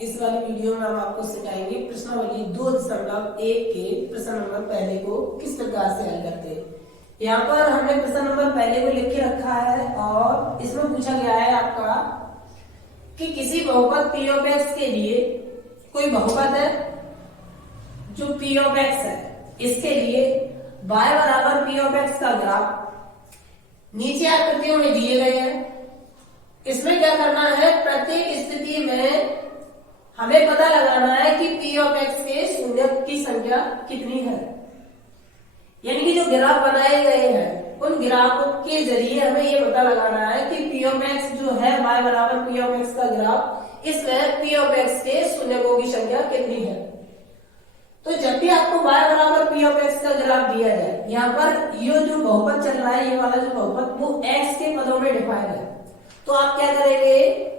इस वाली वीडियो में हम आपको सिखाएंगे प्रश्नावली 2.1 के प्रश्न नंबर पहले को किस प्रकार से हल करते हैं। यहाँ पर हमने प्रश्न नंबर पहले को लिख के रखा है और इसमें पूछा गया है आपका कि किसी बहुपद p ऑफ x के लिए कोई बहुपद है जो p ऑफ x है, इसके लिए y बराबर p ऑफ x का ग्राफ नीचे आकृतियों में दिए गए हैं। इसमें क्या करना है, प्रत्येक स्थिति में हमें पता लगाना है कि p ऑफ x के शून्य की संख्या कितनी है। यानी कि जो ग्राफ बनाए गए हैं उन ग्राफों के जरिए हमें ये पता लगाना है कि p ऑफ x जो है y बराबर p ऑफ x का ग्राफ, इसमें p ऑफ x के शून्यकों की संख्या कितनी है। तो जब भी आपको y बराबर p ऑफ x का ग्राफ दिया जाए, यहाँ पर ये जो बहुपद चल रहा है, ये वाला जो बहुपद वो x के पदों में डिफाइन है, तो आप क्या करेंगे,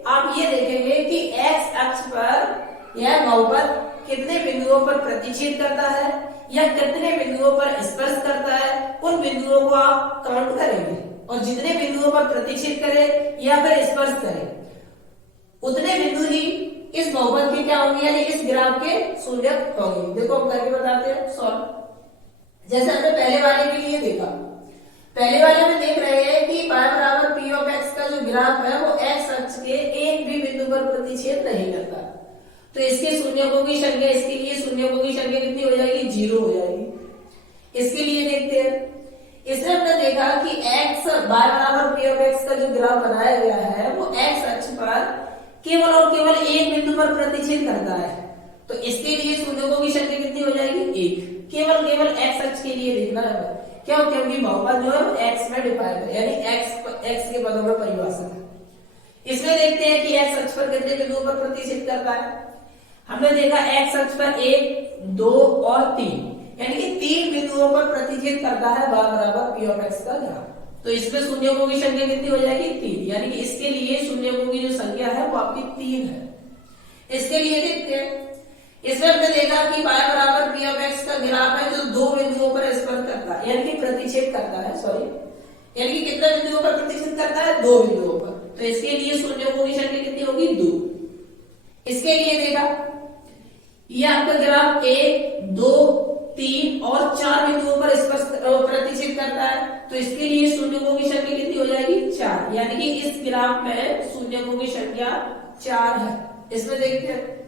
आप ये देखेंगे कि x अक्ष पर यह बहुपद कितने बिंदुओं पर प्रतिच्छेद करता है या कितने बिंदुओं पर स्पर्श करता है। उन बिंदुओं को आप काउंट करेंगे और जितने बिंदुओं पर प्रतिच्छेद करे या फिर स्पर्श करे उतने बिंदु ही इस बहुपद के क्या होंगे, यानी इस ग्राफ के शून्य होंगे। देखो हम करके बताते हैं सॉल्व। जैसे हमने पहले वाले के लिए देखा, पहले वाले में देख रहे हैं कि y बराबर p ऑफ x का जो ग्राफ है वो x अक्ष के एक भी बिंदु पर प्रतिच्छेद नहीं करता, तो इसके शून्यकों की संख्या, इसके लिए शून्यकों की संख्या कितनी हो जाएगी, 0 हो जाएगी। इसके लिए देखते हैं, इसमें हमने देखा कि x y बराबर p ऑफ x का जो ग्राफ बनाया गया है वो x अक्ष पर केवल और केवल एक बिंदु पर प्रतिच्छेद करता है, तो इसके लिए शून्यकों की संख्या कितनी हो जाएगी, 1। केवल x अक्ष के लिए देखना है, क्यों, क्योंकि बहुपद जो है वो x में डिफाइन है, यानी x के पदों में परिभाषित है। इसमें देखते हैं कि x अक्ष पर कितने बिंदुओं पर प्रतिच्छेद करता है। हमने देखा x अक्ष पर 1, 2 और 3, यानी कि 3 बिंदुओं पर प्रतिच्छेद करता है y बराबर p ऑफ x का ग्राफ, तो इसमें शून्यकों की संख्या कितनी हो जाएगी, 3, यानी कि इसके लिए शून्यकों की जो संख्या है वो आपकी 3 है। इसके लिए देखते हैं, इसमें हमने देखा कि y बराबर p ऑफ x का ग्राफ है जो 2 बिंदुओं पर स्पर्श करता है, यानी कि प्रतिच्छेद करता है, सॉरी, यानी कि कितने बिंदुओं पर प्रतिच्छेद करता है, 2 बिंदुओं पर, तो इसके लिए शून्यकों की संख्या कितनी होगी, 2। इसके लिए देखा ये आपका ग्राफ 1, 2, 3 और 4 बिंदुओं पर स्पर्श प्रतिच्छेद करता है, तो इसके लिए शून्यकों की संख्या कितनी हो जाएगी, 4, यानी कि इस ग्राफ में शून्यकों की संख्या 4 है। इसमें देखते हैं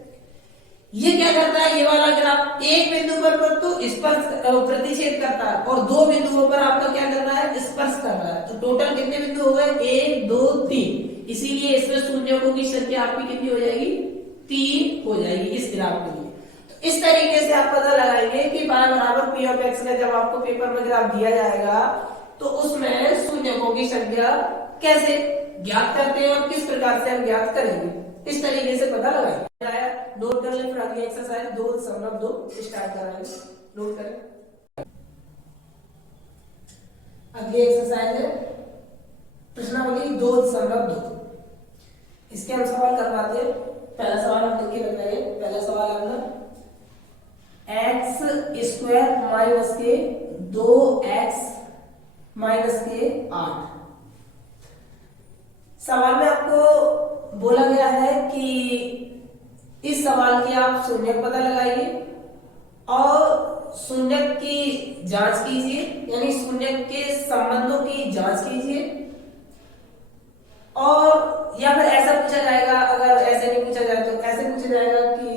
ये क्या करता है, ये वाला ग्राफ एक बिंदु पर तो स्पर्श प्रतिच्छेद करता है और 2 बिंदुओं पर आपका क्या कर रहा है, स्पर्श कर रहा है, तो टोटल कितने बिंदु हो गए, 1, 2, 3, इसीलिए इसमें शून्यकों की संख्या आपकी कितनी हो जाएगी, 3 हो जाएगी इस ग्राफ के लिए। तो इस तरीके से आप पता लगाएंगे कि y बराबर p ऑफ x का जब आपको पेपर में ग्राफ दिया जाएगा तो उसमें शून्यकों की संख्या कैसे ज्ञात करते हैं और किस प्रकार से हम ज्ञात करेंगे, इस तरीके से पता लगाएंगे। नोट कर ले, फिर अगली एक्सरसाइज 2.2 स्टार्ट कराएंगे। नोट करें, अगली एक्सरसाइज है प्रश्नावली 2.2। इसके हम सवाल करवाते हैं। पहला सवाल हम लिख के रख रहे हैं। पहला सवाल आपका x² माइनस के 2x माइनस के 8। सवाल में आपको बोला गया है कि इस सवाल के आप शून्यक पता लगाइए और शून्यक की जांच कीजिए, यानी शून्यक के संबंधों की जांच कीजिए। और या फिर ऐसा पूछा जाएगा, अगर ऐसे नहीं पूछा जाए तो ऐसे पूछा जाएगा कि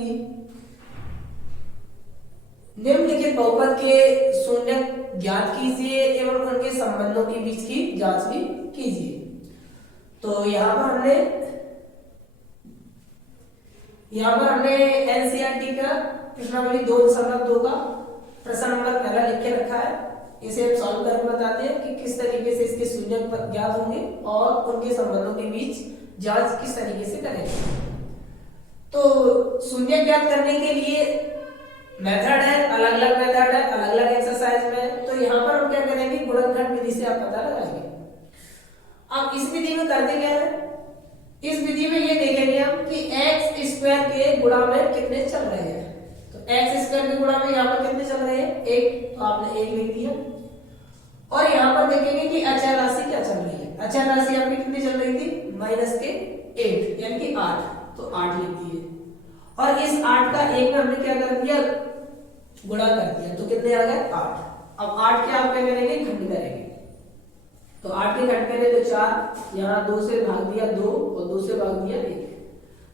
निम्नलिखित बहुपद के शून्यक ज्ञात कीजिए एवं उनके संबंधों के बीच की जांच भी कीजिए। तो यहाँ पर हमने एनसीईआरटी का प्रश्नावली 2.2 का प्रश्न नंबर पहला लिख के रखा है। इसे हम सॉल्व करके बताते हैं कि किस तरीके से इसके शून्यक ज्ञात होंगे और उनके संबंधों के बीच जांच किस तरीके से करेंगे। तो शून्यक ज्ञात करने के लिए मेथड है, अलग अलग मेथड है, अलग अलग एक्सरसाइज में। तो यहाँ पर हम क्या करेंगे, गुणनखंड विधि से आप पता लगाएंगे। अब इस विधि में करते क्या है, इस विधि में ये देखेंगे हम कि x² के गुणा में कितने चल रहे हैं। तो x² के गुणा में यहाँ पर कितने चल रहे हैं, 1, तो आपने 1 लिख दिया। और यहाँ पर देखेंगे कि अचर राशि क्या चल रही है। अचर राशि आपकी कितनी चल रही थी, -8, यानी कि 8, तो 8 लिख दिए। और इस 8 का एक में हमने क्या कर दिया, गुणा कर दिया, तो कितने आ गए 8। अब 8 के आप क्या करेंगे, खंड करेंगे, तो 8 के खंड करें तो 4, यहाँ 2 से भाग दिया 2 और 2 से भाग दिया 1,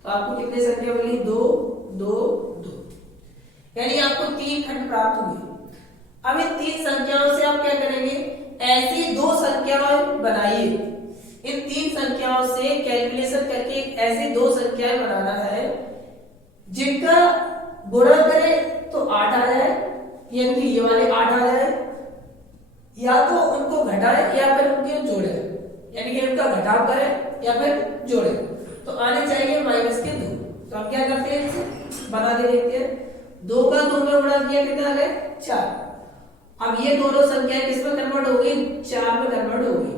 तो आपको कितने संख्या मिली, 2 2 2, यानी आपको 3 खंड प्राप्त हुए। अब इन 3 संख्याओं से आप क्या करेंगे, ऐसी 2 संख्याएं बनाइए, इन 3 संख्याओं से कैलकुलेशन करके एक ऐसी 2 संख्याएं बनाना है जिनका गुणा करें तो 8 आ जाए, यानी कि ये वाले 8 आ जाए, या तो उनको घटाएं या फिर उनके जोड़े, यानी कि उनका घटाव करें या फिर जोड़े, तो आने चाहिए -2। तो आप क्या करते हैं, इसे बना के देखते हैं, 2 का 2 में गुणा किया कितना आ गया 4। अब ये दोनों संख्याएं किस में कन्वर्ट हो गई, 4 में कन्वर्ट हो गई।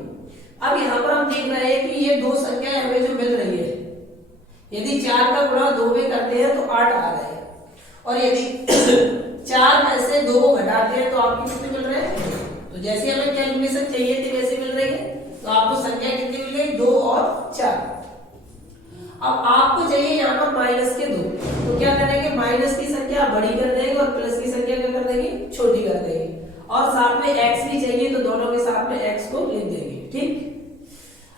अब यहाँ पर हम देख रहे हैं कि ये 2 संख्याएं हमें जो मिल रही है, यदि 4 का गुणा 2 में करते हैं तो 8 आ रहा है, और यदि 4 में से 2 को घटाते हैं तो आपको कितने मिल रहे हैं, तो जैसे हमें कैलकुलेशन चाहिए थी वैसे मिल रही है, तो आपको संख्या कितनी मिल गई, 2 और 4। अब आपको चाहिए यहाँ पर -2, तो क्या करेंगे, माइनस की संख्या बड़ी कर देंगे और प्लस की संख्या क्या कर देंगे, छोटी कर देंगे, और साथ में x भी चाहिए तो दोनों के साथ में x को लिख देंगे, ठीक।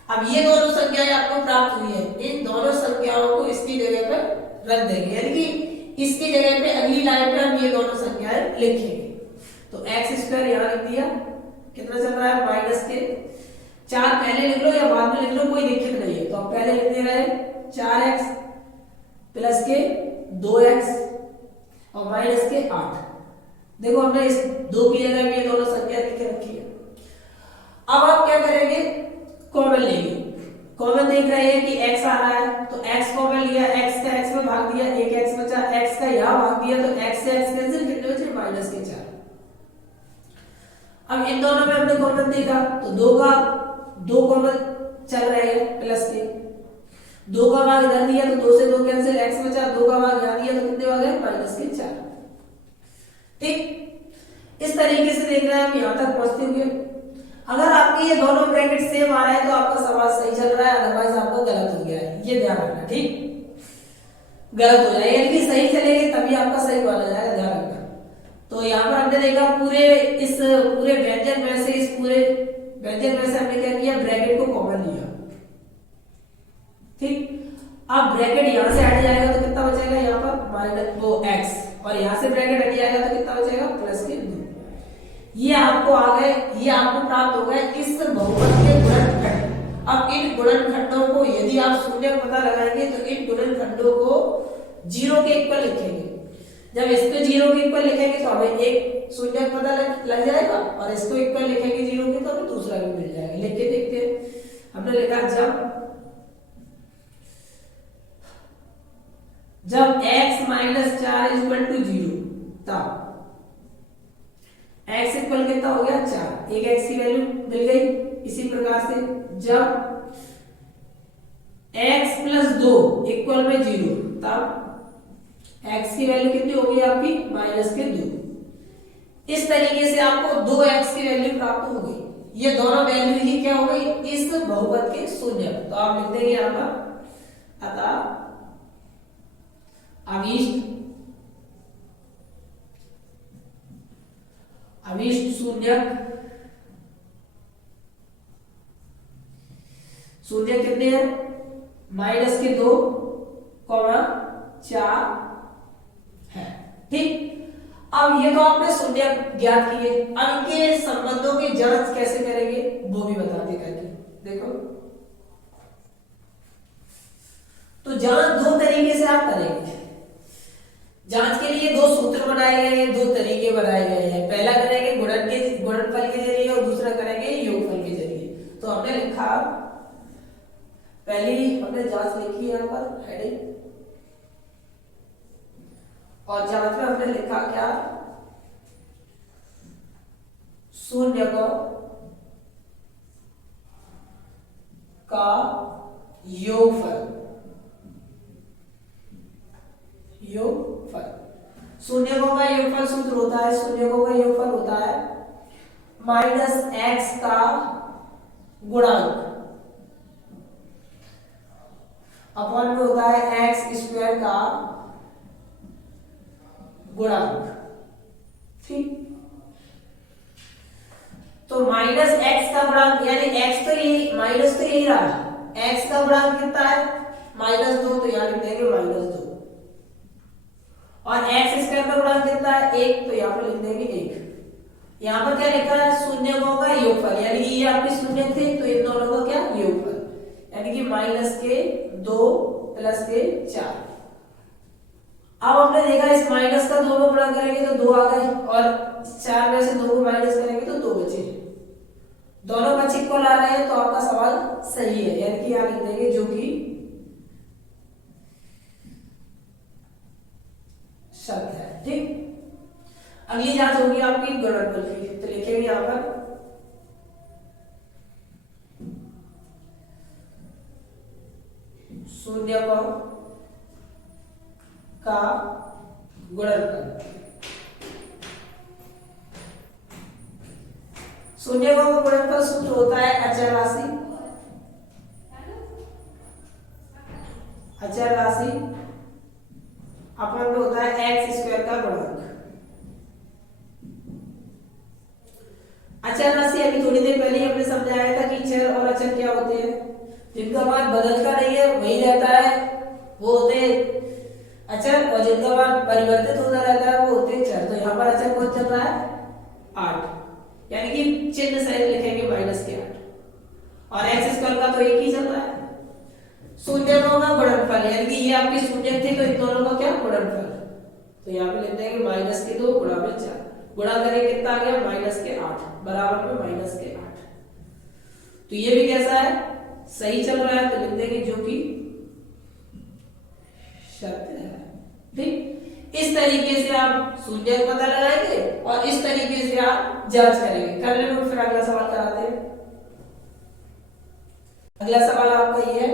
अब ये दोनों संख्याएं आपको प्राप्त हुई है, इन दोनों संख्याओं को इसकी जगह पर रख देंगे, यानी कि इसकी जगह पे अगली लाइन पे हम ये दोनों संख्याएं लिखेंगे। तो x² यहाँ लिख दिया, कितना चल रहा है -4, पहले लिख लो या बाद में लिख लो कोई दिक्कत नहीं है, तो आप पहले लिख दे रहे हैं 4x प्लस के 2x और माइनस के 8। देखो हमने इस 2 की जगह में ये दोनों संख्या लिख के रखी है। अब आप क्या करेंगे, कॉमन लेंगे, कॉमन देख रहे हैं कि x आ रहा है तो x कॉमन लिया, x का x में भाग दिया, एक x बचा, x का यहां भाग दिया तो x से x कैंसिल, कितने बचे -4। अब इन दोनों में हमने कॉमन देखा तो 2 का 2 कॉमन चल रहे हैं प्लस के, 2 का भाग इधर दिया तो 2 से 2 कैंसिल, x बचा, 2 का भाग यहां दिया तो कितने आ गए -4, ठीक। इस तरीके से देख रहे हैं हम यहां तक पहुंचते हुए। अगर आपके ये दोनों ब्रैकेट सेम आ रहे हैं तो आपका सवाल सही चल रहा है, अदरवाइज आपका गलत हो गया है, ये ध्यान रखना, ठीक। गलत हो जाएगा, यानी कि सही चलेगी तभी आपका सही माना जाएगा, ध्यान रखना। तो यहाँ पर हमने देखा इस पूरे व्यंजन में से, इस पूरे व्यंजन में से हमने क्या किया, ब्रैकेट को कॉमन लिया, ठीक। अब ब्रैकेट यहां से हट जाएगा तो कितना बचेगा, यहाँ पर -x, और यहां से ब्रैकेट हट जाएगा तो कितना बचेगा +2। ये आपको आ गए, ये आपको प्राप्त हो गए इस बहुपद के गुणनखंड। अब इन गुणनखंडों को यदि आप शून्य पता लगाएंगे तो इन गुणनखंडों को 0 के इक्वल लिखेंगे। जब इसको 0 के इक्वल लिखेंगे तो हमें एक शून्य पता लग जाएगा, और इसको इक्वल लिखेंगे 0 के तो हमें दूसरा भी मिल जाएगा। लिख के देखते हैं, हमने लिखा जब x - 4 = 0 तब x इक्वल कितना हो गया 4, एक x की वैल्यू मिल गई। इसी प्रकार से जब x + 2 = 0 तब x की वैल्यू कितनी होगी आपकी -2। इस तरीके से आपको 2x की वैल्यू प्राप्त हो गई। ये दोनों वैल्यू ही क्या हो गई, इस बहुपद के शून्य। तो आप लिख देंगे यहां पर, अतः अभिष्ट शून्य कितने हैं, -2, 4 है, ठीक। अब ये तो आपने शून्य ज्ञात किए, अब इनके संबंधों की जांच कैसे करेंगे वो भी बताते करके देखो। तो जांच 2 तरीके से आप करेंगे। जांच के लिए 2 सूत्र बनाए गए हैं, 2 तरीके बनाए गए हैं। पहला करेंगे गुणनफल के जरिए और दूसरा करेंगे योगफल के जरिए। तो हमने लिखा, पहली हमने जांच लिखी यहाँ पर हेडिंग, और जांच में हमने लिखा क्या, शून्य का योगफल। शून्यकों का योगफल सूत्र होता है, शून्यकों का योगफल होता है -x का गुणांक अपॉन में होता है x² का गुणांक। ठीक, तो माइनस एक्स का गुणांक यानी एक्स तो यही माइनस तो यही रहा, एक्स का गुणांक कितना है -2, तो यहाँ लिख देंगे -2 और एक्स स्क्वायर का गुणांक कितना है 1, तो यहाँ पर लिख देंगे 1। यहाँ पर क्या लिखा है शून्यकों का योगफल यानी कि ये आपके शून्य थे तो इन दोनों का क्या योगफल यानी कि -2 + 4। अब हमने देखा इस माइनस का 2 को गुणा करेंगे तो 2 आ गए और 4 में से 2 को माइनस करेंगे तो 2 बचे। दोनों पक्ष इक्वल आ रहे हैं तो आपका सवाल सही है यानी कि यहाँ लिख देंगे जो कि सत्य है। ठीक, अगली जांच होगी आपकी गुणनफल की, तो लिखेंगे यहाँ पर शून्यकों का गुणनफल। शून्यकों का गुणनफल सूत्र होता है अचर राशि अपन में होता है एक्स स्क्वायर का गुणांक। अचर राशि अभी थोड़ी देर पहले हमने समझाया था कि चर और अचर क्या होते हैं, जिनका मान बदलता नहीं है वही रहता है वो होते हैं अचर, और जिनका मान परिवर्तित होता रहता है वो होते हैं चर। तो यहाँ पर अचर कौन चल रहा है 8 यानी कि चिन्ह सहित लिखेंगे -8 और एक्स स्क्वायर का तो एक ही चल रहा है। शून्यकों का गुणनफल यानी कि ये आपके शून्य थे तो इन दोनों का क्या गुणनफल, तो यहाँ पे लेते हैं -2 गुणा में 4 गुणा करेंगे कितना आ गया -8 बराबर में -8। तो ये भी कैसा है सही चल रहा है तो लिख देंगे जो कि सत्य है। ठीक, इस तरीके से आप शून्य का पता लगाएंगे और इस तरीके से आप जांच करेंगे। कर ले फिर अगला सवाल कराते हैं। अगला सवाल आपका ये है,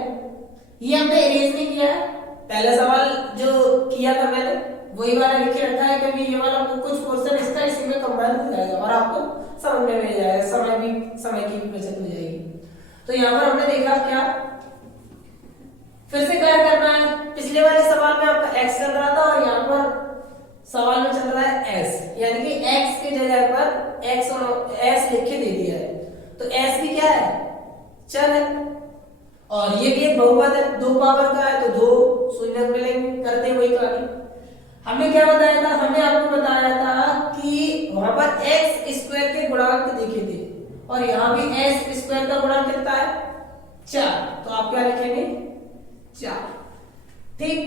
ये हमने इरेज नहीं किया है, पहला सवाल जो किया था मैंने वही वाला लिखे रखा है क्योंकि ये वाला कुछ पोर्शन इसका इसी में कंबाइन हो जाएगा और आपको समझ में मिल जाएगा, समय की भी बचत हो जाएगी। तो यहाँ पर हमने देखा क्या फिर से क्या करना है, पिछले वाले सवाल में आपका x चल रहा था और यहाँ पर सवाल में चल रहा है s यानी कि x की जगह पर x और s लिख के दे दिया है तो s भी क्या है चल है और ये भी एक बहुपद है 2 पावर का है तो 2 शून्य मिलेंगे, करते हैं वही कहानी। हमने क्या बताया था, हमने आपको बताया था कि वहां पर x स्क्वायर के गुणांक देखे थे और यहाँ भी s स्क्वायर का गुणांक कितना है 4, तो आप क्या लिखेंगे 4। ठीक,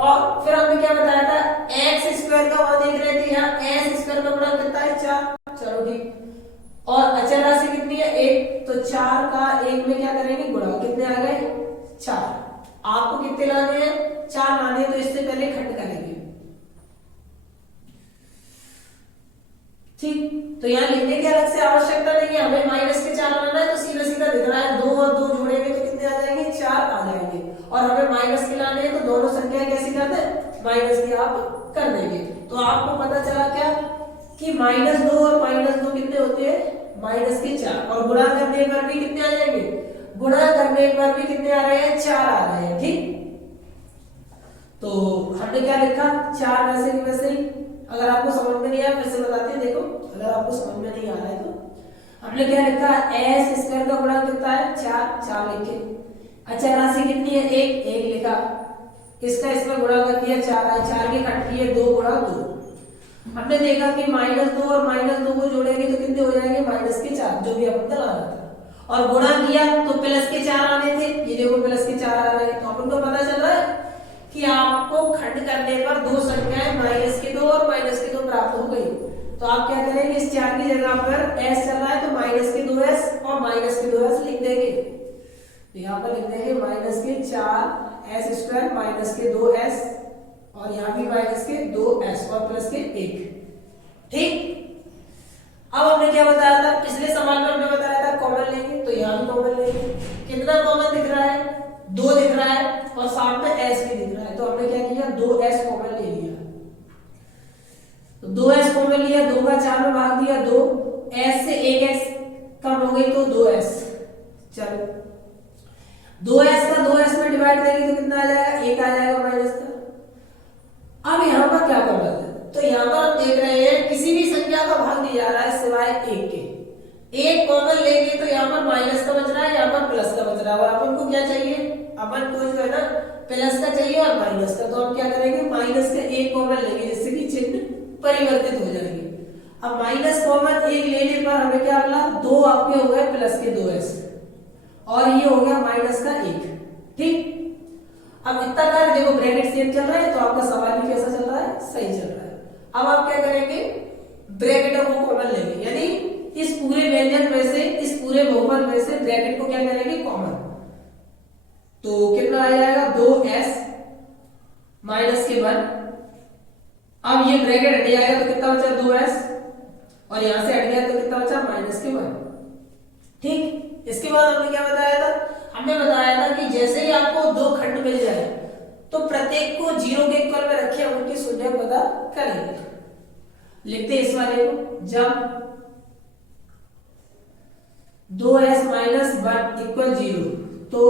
और फिर हमने क्या बताया था x स्क्वायर का वहां देख रहे थे, यहाँ s स्क्वायर का गुणांक कितना है 4। चलो ठीक, और अचर राशि कितनी है 1, तो 4 का 1 में क्या करेंगे गुणा, कितने आ गए 4। आपको कितने लाने हैं 4 लाने हैं तो इससे पहले खंड करेंगे। ठीक, तो यहाँ लिखने की अलग से आवश्यकता नहीं है, हमें माइनस के 4 लाना है तो सीधा सीधा दिख रहा है 2 और 2 जोड़ेंगे तो कितने आ जाएंगे 4 आ जाएंगे और हमें माइनस के लाने हैं तो दोनों संख्या कैसे कर दे माइनस के आप कर देंगे। तो आपको पता चला क्या कि -2 और -2 कितने होते हैं -4 और गुणा करने पर भी कितने आ जाएंगे, गुणा करने पर भी कितने आ रहे हैं 4 आ रहे हैं। ठीक, तो हमने क्या लिखा 4 वैसे भी वैसे ही। अगर आपको समझ में नहीं आया फिर से बताते हैं, देखो अगर आपको समझ में नहीं आ रहा है तो हमने क्या लिखा s स्क्वायर का गुणा कितना है 4 लिखे, अच्छा राशि कितनी है 1 लिखा, किसका इसमें गुणा कर दिया 4 है, 4 के खंड किए 2 गुणा 2। हमने देखा कि -2 और -2 को जोड़ेंगे तो कितने हो जाएंगे -4 जो भी अपन का लाना था और गुणा किया तो +4 आने थे, ये देखो +4 आ रहे हैं। तो अपन को पता चल रहा है कि आपको खंड करने पर दो संख्याएं -2 और -2 प्राप्त हो गई। तो आप क्या करेंगे इस 4 की जगह पर s चल रहा है तो -2s और -2s लिख देंगे, तो यहाँ पर लिख देंगे -4 s² -2s और यहाँ भी -2s और +1। ठीक, अब हमने क्या बताया था पिछले सवाल में, हमने बताया था कॉमन लेंगे तो यहाँ भी कॉमन लेंगे। कितना कॉमन दिख रहा है 2 दिख रहा है और साथ में s भी दिख रहा है तो हमने क्या किया 2s कॉमन ले लिया, तो 2s कॉमन लिया, 2 का 4 में भाग दिया 2, s से 1s कम हो गई तो 2s। चलो 2s का 2s में डिवाइड करेंगे तो कितना आ जाएगा 1 आ जाएगा माइनस का। अब यहां पर क्या करना है यहाँ पर हम देख रहे हैं किसी भी संख्या का भाग दिया जा रहा है सिवाय एक के, एक कॉमन लेंगे तो यहाँ पर माइनस का बच रहा है, यहाँ पर प्लस का बच रहा है, और अपन को क्या चाहिए, अपन को जो है ना प्लस का चाहिए और माइनस का, तो हम क्या करेंगे माइनस का एक कॉमन लेंगे जिससे कि चिन्ह परिवर्तित हो जाएंगे। अब माइनस कॉमन एक लेने पर हमें क्या मिला, दो आपके हो गए प्लस के 2s और ये हो गया माइनस का एक। ठीक, अब इतना कर देखो ब्रैकेट सेम चल रहा है तो आपका सवाल भी कैसा चल रहा है, सही चल रहा है। अब आप क्या करेंगे, ब्रैकेट को कॉमन लेंगे, यानी इस पूरे व्यंजन में से, इस पूरे बहुपद में से ब्रैकेट को क्या करेंगे कॉमन, तो कितना आ जाएगा 2s माइनस के 1। अब ये ब्रैकेट हट जाएगा तो कितना बचा 2s और यहां से हट गया तो कितना बचा माइनस के 1। ठीक, इसके बाद हमने क्या बताया था, हमने बताया था कि जैसे ही आपको दो खंड मिल जाए तो प्रत्येक को 0 के इक्वल में रखे उनकी शून्यक पता करेंगे। लिखते इस वाले को, जब 2s माइनस 1 इक्वल 0 तो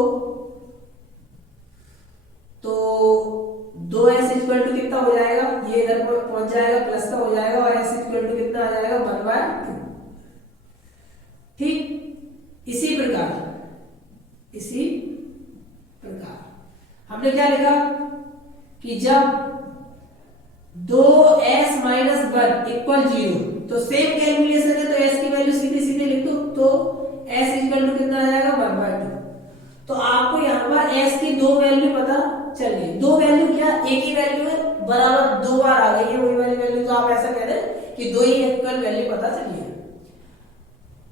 2s इक्वल टू कितना हो जाएगा, ये इधर पहुंच जाएगा प्लस का हो जाएगा और s इक्वल टू कितना आ जाएगा 1/2। ठीक, इसी प्रकार हमने क्या लिखा कि जब 2s माइनस 1 इक्वल 0 तो सेम कैलकुलेशन है तो s की वैल्यू सीधे सीधे लिख दो, तो s इक्वल टू कितना आ जाएगा 1/2। तो आपको यहाँ पर s की दो वैल्यू पता चल गई, दो वैल्यू क्या, एक ही वैल्यू है बराबर दो बार आ गई है वही वाली वैल्यू, तो आप ऐसा कह दें कि दो ही इक्वल वैल्यू पता चली है।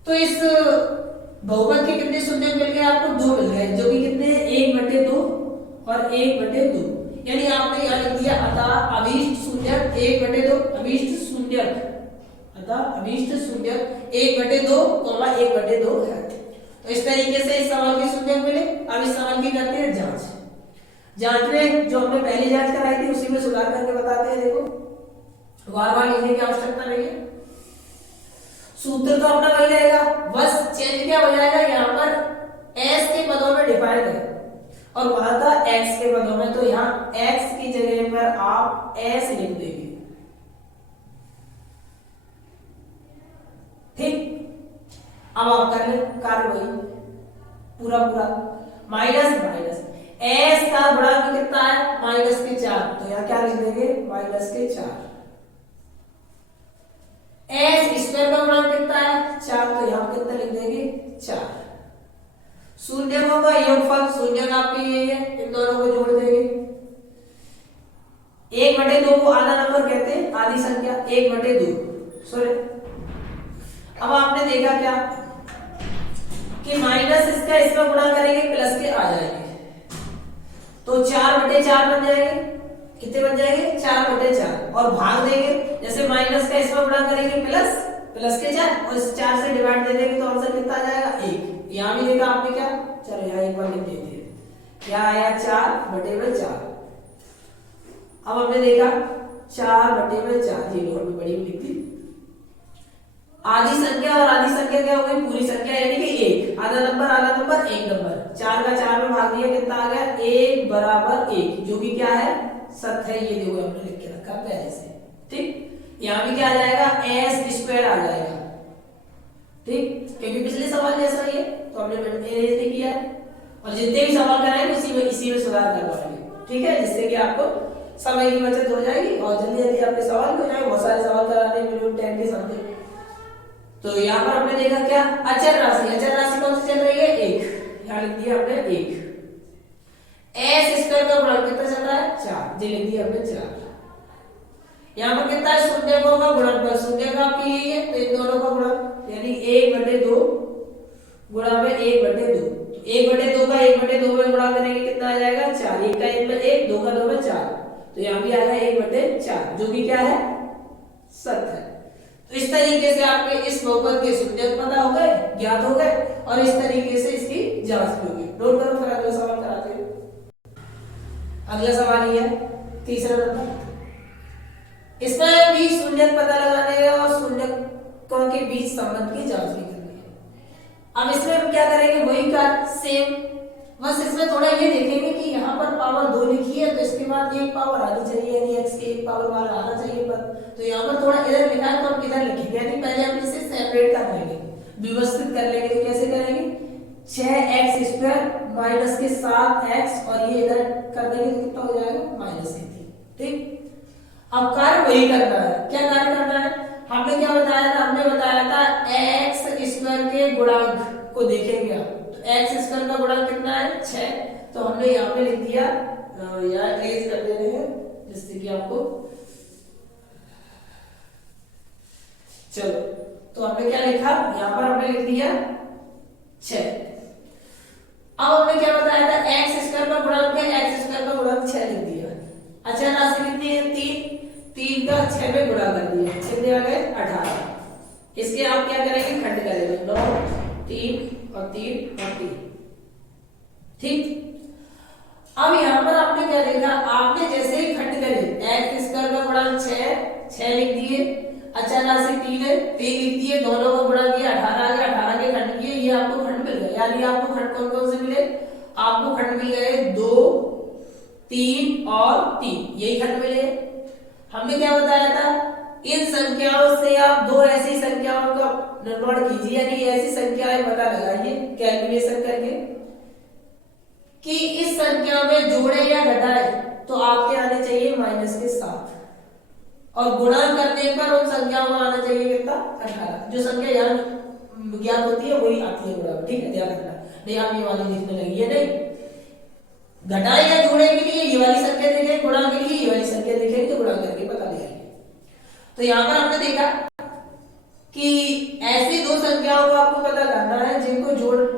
तो इस बहुपद के कितने शून्यक मिल गए आपको, दो मिल गए, जो कि कितने 1/2 और 1/2, यानी आपने यहाँ लिख दिया अतः अभीष्ट शून्यक 1/2, अभीष्ट शून्यक अतः अभीष्ट शून्यक 1/2, 1/2 है। तो इस तरीके से इस सवाल के शून्यक मिले। अब इस सवाल की करते हैं जांच में जो हमने पहली जांच कराई थी उसी में सुधार करके बताते हैं। देखो बार बार लिखने की आवश्यकता नहीं है, सूत्र तो अपना वही रहेगा, बस चेंज क्या हो जाएगा, यहाँ पर s के पदों में डिफाइन है और वहां था x के पदों में, तो यहाँ x की जगह पर आप s लिख देंगे। ठीक, अब आप कर ले कार्य वही पूरा माइनस s का गुणांक कितना है -4, तो यहाँ क्या लिख देंगे -4। s स्क्वायर का गुणांक कितना है 4, तो यहाँ कितना लिख देंगे 4। शून्यकों का योगफल, शून्यक आपके ये है, इन दोनों को जोड़ देंगे। 1/2 को आधा नंबर कहते हैं, आधी संख्या 1/2। सॉरी, अब आपने देखा क्या कि माइनस इसका इसमें गुणा करेंगे प्लस के आ जाएंगे, तो 4/4 बन जाएंगे। कितने बन जाएंगे 4/4, और भाग देंगे, जैसे माइनस का इसमें गुणा करेंगे प्लस के 4 और इस 4 से डिवाइड दे देंगे तो आंसर कितना आ जाएगा 1। यहाँ भी देखा आपने क्या, चलो यहाँ एक बार लिख देते हैं, क्या आया 4/4। अब हमने देखा 4/4, ये हमने बड़ी लिख दी। आधी संख्या और आधी संख्या क्या हो गई, पूरी संख्या यानी कि 1, आधा नंबर 1 नंबर, 4 का 4 में भाग दिया कितना आ गया 1 बराबर 1, जो कि क्या है सत्य है। ये देखो हमने लिख के रखा पहले से। ठीक, यहाँ भी क्या आ जाएगा s स्क्वायर आ जाएगा। ठीक, क्योंकि पिछले सवाल जैसा ही है तो हमने मैंने किया है, और जितने भी सवाल कराएंगे इसी में सुधार करवाएंगे। ठीक है, जिससे कि आपको समय की बचत हो जाएगी और जल्दी आपके सवाल हो जाएंगे। बहुत सारे सवाल कराने मिनट 10 के समथिंग। तो यहाँ पर हमने देखा क्या, अचर राशि कौन सी चल रही है 1, यहाँ लिख दिया हमने 1। s स्क्वायर का गुणक कितना चल रहा है 4, जी लिख दिया हमने 4। यहाँ पर कितना है शून्यकों का गुणनफल, शून्यक आपकी यही है तो इन दोनों का गुणक यानी 1/2 गुणा में 1/2, तो 1/2 का 1/2 में गुणा करेंगे कितना आ जाएगा 4, 1 का 1 में 1, 2 का 2 में 4, तो यहाँ भी आएगा 1/4, जो कि क्या है सत्य है। तो इस तरीके से आपके इस बहुपद के शून्यक पता हो गए, ज्ञात हो गए, और इस तरीके से इसकी जांच भी होगी। नोट करो, फिर अगला सवाल कराते हैं। अगला सवाल ये है तीसरा नंबर, इसमें भी शून्यक पता लगाने है और शून्यकों के बीच संबंध की जांच भी करनी है। अब इसमें हम क्या करेंगे, वही का सेम, बस इसमें थोड़ा ये देखेंगे कि यहाँ पर पावर 2 लिखी है तो इसके बाद एक पावर आनी चाहिए, यानी x के 1 पावर वाला आना चाहिए पर, तो यहाँ पर थोड़ा इधर लिखा है तो हम इधर लिखेंगे, यानी पहले हम इसे सेपरेट कर लेंगे, व्यवस्थित कर लेंगे। तो कैसे करेंगे, 6x² माइनस के 7x और ये इधर कर देंगे तो कितना हो जाएगा -3। ठीक, अब कार्य वही करना है। क्या कार्य करना है, हमने क्या बताया था, हमने बताया था x² के गुणांक को देखेंगे आप, तो x² का गुणांक कितना है 6, तो हमने यहाँ पे लिख दिया, या इरेज कर दे रहे हैं जिससे कि आपको, चलो तो हमने क्या लिखा, यहाँ पर हमने लिख दिया 6। अब हमने क्या बताया था, x² का गुणांक है, x² का गुणांक 6 लिख दिया। अच्छा राशि कितनी है 3 का 6 में गुणा कर दिया, कितने आ गए 18। इसके आप क्या करेंगे, खंड करेंगे, 9 3 और 3 और 3। ठीक, अब यहाँ पर आपने क्या देखा, आपने जैसे ही खंड करे, x² का गुणांक 6 लिख दिए, अच्छा राशि 3 है 3 लिख दिए, दोनों का गुणा किया 18 आ गया, 18 के खंड किए, ये आपको खंड मिल गए। यानी आपको खंड कौन कौन से मिले, आपको खंड मिल गए 2 3 और 3, यही खंड मिले। हमने क्या बताया था, इन संख्याओं से आप दो ऐसी संख्याओं का निर्माण कीजिए, यानी ऐसी संख्याएं पता लगाइए कैलकुलेशन करके कि इस संख्या में जोड़े या घटाए तो आपके आने चाहिए -7, और गुणा करने पर उन संख्याओं में आना चाहिए कितना 18। जो संख्या यहाँ ज्ञात होती है वही आती है गुणा। ठीक है, ध्यान रखना, नहीं आप ये वाली लिखने लगी है, नहीं, घटाए या जोड़े के लिए ये वाली संख्या देखेंगे, गुणा के लिए ये वाली संख्या देखेंगे, तो गुणा करके पता लगाएंगे। तो यहाँ पर हमने देखा कि ऐसी दो संख्याओं को आपको पता करना है जिनको